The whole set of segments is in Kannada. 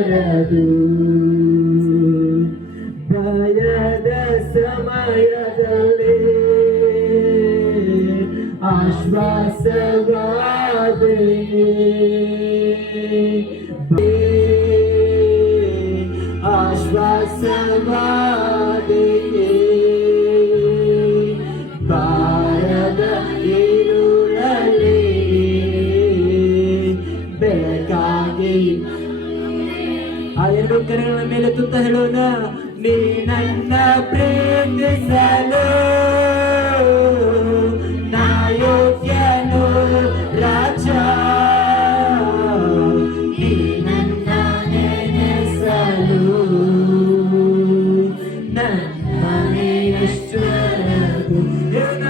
ಬರದು ಭಯದ ಸಮಯದಲ್ಲಿ ಆಶ್ವಾಸವಾದೆ ಆಶ್ವಾಸವಾದೆ ಬಾರದ ഇരുಳಲ್ಲಿ ಬೆಳಕಾಗಿ ಆ ಎರಡು ಕರೆಗಳ ಮೇಲೆ ತುತ್ತ ಹೇಳೋಣ ನೀ ನನ್ನ ಪ್ರೀತಿಸಲು ನಾ ಯೋಗ್ಯನು ರಾಜ ನೀ ನನ್ನ ನೆನೆಸಲು ನನ್ನ ಎಷ್ಟು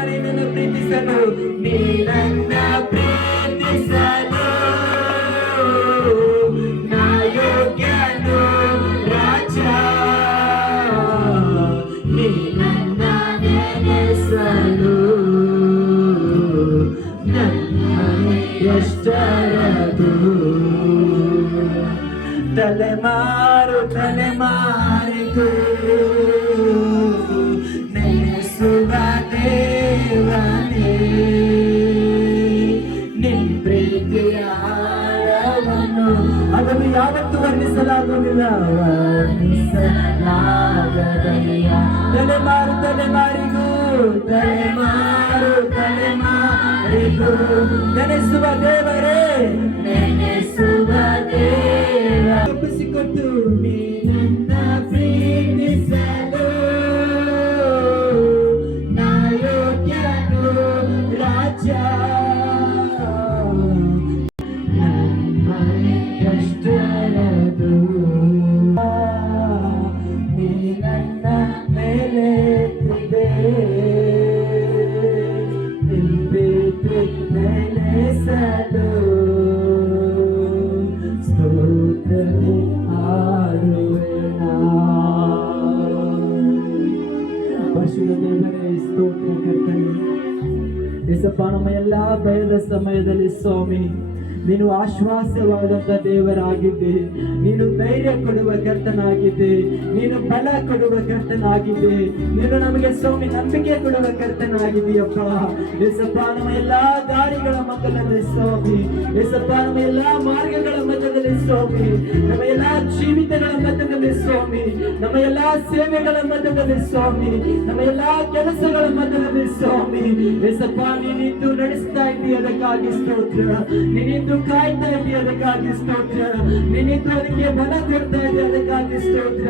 ನನ್ನ ಪ್ರೀತಿಸಲು ನೀ ನನ್ನ ಪ್ರೀತಿಸಲು ನಾ ಯೋಗ್ಯನು ರಾಜ ನೀ ನನ್ನ ನೆನೆಸಲು ಎಷ್ಟರದು ತಲೆಮಾರಿಗೂ ನೆನೆಸುವ ದೇವನೇ ನಿನ್ ಪ್ರೀತಿಯ ಆಳವನ್ನು ಅದನ್ನು ಯಾವತ್ತೂ ವರ್ಣಿಸಲಾಗುವುದಿಲ್ಲ ವರ್ಣಿಸಲಾಗದೆಯ ತಲೆಮಾರಿಗೂ ನೆನೆಸುವ ದೇವರೇ ನೆನೆಸುವ ದೇವ ಒಪ್ಪಿಸಿಕೊಟ್ಟು ನೀ ನನ್ನ ಪ್ರೀತಿಸಲು ನಾ ಯೋಗ್ಯನು ರಾಜ ಎಷ್ಟರದು ನೀ ನನ್ನ ಮೇಲೆ ನೆನೆಸಲು ಸ್ತೋತ್ರ ಹಾಡುವೆನ ಪರಿಶುದ್ಧ ದೇವರೇ ಸ್ತೋತ್ರ ಕರ್ತನೆ ಯೇಸಪ್ಪ ನಮ್ಮ ಎಲ್ಲಾ ಭಯದ ಸಮಯದಲ್ಲಿ ಸ್ವಾಮಿ ನೀನು ಆಶ್ವಾಸವಾದಂಥ ದೇವರಾಗಿದ್ದೆ ನೀನು ಧೈರ್ಯ ಕೊಡುವ ಕರ್ತನಾಗಿದ್ದೆ ನೀನು ಬಲ ಕೊಡುವ ಕರ್ತನಾಗಿದ್ದೆ ನೀನು ನಮಗೆ ಸ್ವಾಮಿ ನಂಬಿಕೆ ಕೊಡುವ ಕರ್ತನಾಗಿದೆಯಪ್ಪ ಯೇಸಪ್ಪ ನಮ್ಮ ಎಲ್ಲಾ ದಾರಿಗಳ ಮಧ್ಯದಲ್ಲಿ ಸ್ವಾಮಿ ಯೇಸಪ್ಪ ನಮ್ಮ ಎಲ್ಲಾ ಮಾರ್ಗಗಳ ಮಧ್ಯದಲ್ಲಿ ಸ್ವಾಮಿ ನಮ್ಮ ಎಲ್ಲಾ ಜೀವಿತಗಳ ಮಧ್ಯದಲ್ಲಿ ಸ್ವಾಮಿ ನಮ್ಮ ಎಲ್ಲಾ ಸೇವೆಗಳ ಮಧ್ಯದಲ್ಲಿ ಸ್ವಾಮಿ ನಮ್ಮ ಎಲ್ಲಾ ಕೆಲಸಗಳ ಮಧ್ಯದಲ್ಲಿ ಸ್ವಾಮಿ ಯೇಸಪ್ಪ ನೀನಿದ್ದು ನಡೆಸ್ತಾ ಇದ್ದೀಯ ಅದಕ್ಕಾಗಿ ಸ್ತೋತ್ರ ನೀನಿದ್ದು ಕಾಯ್ತಾ ಇದೆಯಾ ಅದಕ್ಕಾಗಿ ಸ್ತೋತ್ರ ನೀನಿದ್ದು ಅದಕ್ಕೆ ಬಲ ಕೊಡ್ತಾ ಇದೆಯಾ ಅದಕ್ಕಾಗಿ ಸ್ತೋತ್ರ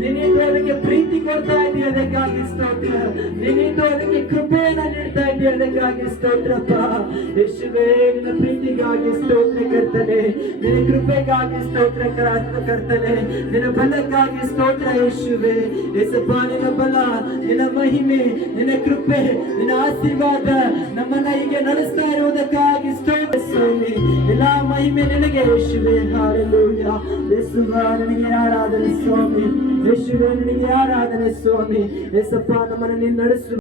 ನೀನಿದ್ದು ಅದಕ್ಕೆ ಪ್ರೀತಿ ಕೊಡ್ತಾ ಇದೆಯಾ ಅದಕ್ಕಾಗಿ ಸ್ತೋತ್ರ ನೀನಿದ್ದು ಅದಕ್ಕೆ ಕೃಪೆಯನ್ನ ನೀಡ್ತಾ ಇದೆಯಾ ಅದಕ್ಕಾಗಿ ಸ್ತೋತ್ರಪ್ಪ ಯೇಸುವೇ ನಿನ್ನ ಪ್ರೀತಿಗಾಗಿ ಸ್ತೋತ್ರ ಕರ್ತನೆ ನಿನ್ನ ಕೃಪೆಗಾಗಿ ಸ್ತೋತ್ರ ಕರ್ತನೆ ನಿನ್ನ ಬಲಕ್ಕಾಗಿ ಸ್ತೋತ್ರ ಯೇಸುವೇ ಯೇಸಪ್ಪ ನಿನ್ನ ಬಲ ನಿನ್ನ ಮಹಿಮೆ ನಿನ್ನ ಕೃಪೆ ನಿನ್ನ ಆಶೀರ್ವಾದ ನಮ್ಮನ್ನ ಹೀಗೆ ನಡೆಸ್ತಾ ಇರುವುದಕ್ಕಾಗಿ ಸ್ತೋತ್ರ ಸ್ವಾಮಿ ಎಲ್ಲಾ ಮಹಿಮೆ ನಿನಗೆ ಯೇಸುವೇ ಹಲ್ಲೆಲೂಯ ಯೇಸುವೇ ನಿನಗೆ ಆರಾಧನೆ ಸ್ವಾಮಿ ಯೇಸುವೇ ನಿನಗೆ ಆರಾಧನೆ ಸ್ವಾಮಿ ಯೇಸಪ್ಪ ನಮ್ಮನ್ನು ನೀನು ನಡೆಸು